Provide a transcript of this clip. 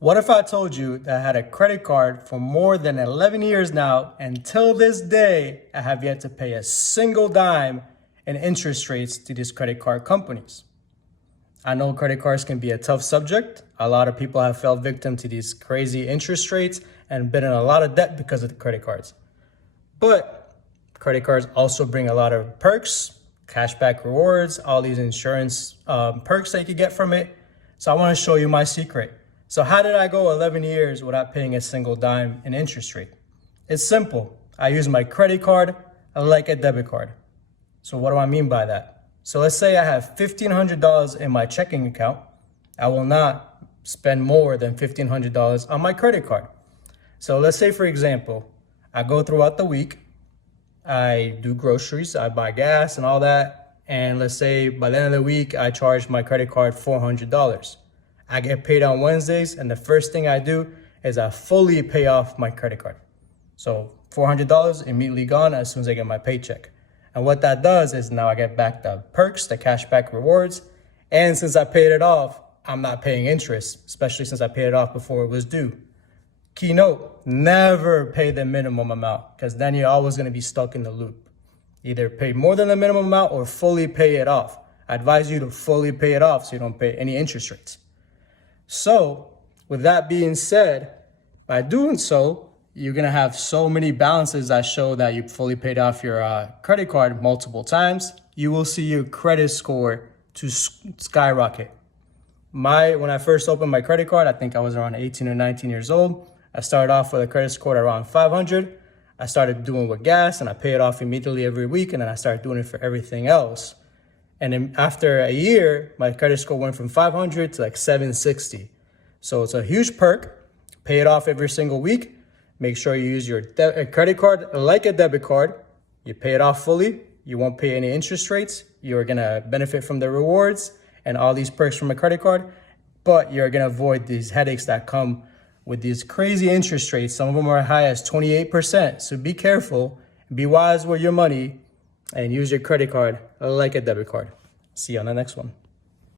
What if I told you that I had a credit card for more than 11 years now, and till this day, I have yet to pay a single dime in interest rates to these credit card companies? I know credit cards can be a tough subject. A lot of people have fell victim to these crazy interest rates and been in a lot of debt because of the credit cards. But credit cards also bring a lot of perks, cashback rewards, all these insurance perks that you can get from it. So I want to show you my secret. So how did I go 11 years without paying a single dime in interest rate? It's simple. I use my credit card like a debit card. So what do I mean by that? So let's say I have $1,500 in my checking account. I will not spend more than $1,500 on my credit card. So let's say, for example, I go throughout the week, I do groceries, I buy gas and all that. And let's say by the end of the week, I charge my credit card $400. I get paid on Wednesdays, and the first thing I do is I fully pay off my credit card. So $400 immediately gone as soon as I get my paycheck. And what that does is now I get back the perks, the cashback rewards. And since I paid it off, I'm not paying interest, especially since I paid it off before it was due. Key note, never pay the minimum amount, because then you're always going to be stuck in the loop. Either pay more than the minimum amount or fully pay it off. I advise you to fully pay it off so you don't pay any interest rates. So with that being said, by doing so, you're going to have so many balances that show that you fully paid off your credit card multiple times. You will see your credit score to skyrocket. When I first opened my credit card, I think I was around 18 or 19 years old. I started off with a credit score around 500. I started doing with gas and I pay it off immediately every week. And then I started doing it for everything else. And then after a year, my credit score went from 500 to like 760. So it's a huge perk. Pay it off every single week. Make sure you use your credit card like a debit card. You pay it off fully. You won't pay any interest rates. You're going to benefit from the rewards and all these perks from a credit card. But you're going to avoid these headaches that come with these crazy interest rates. Some of them are as high as 28%. So be careful, be wise with your money, and use your credit card like a debit card. See you on the next one.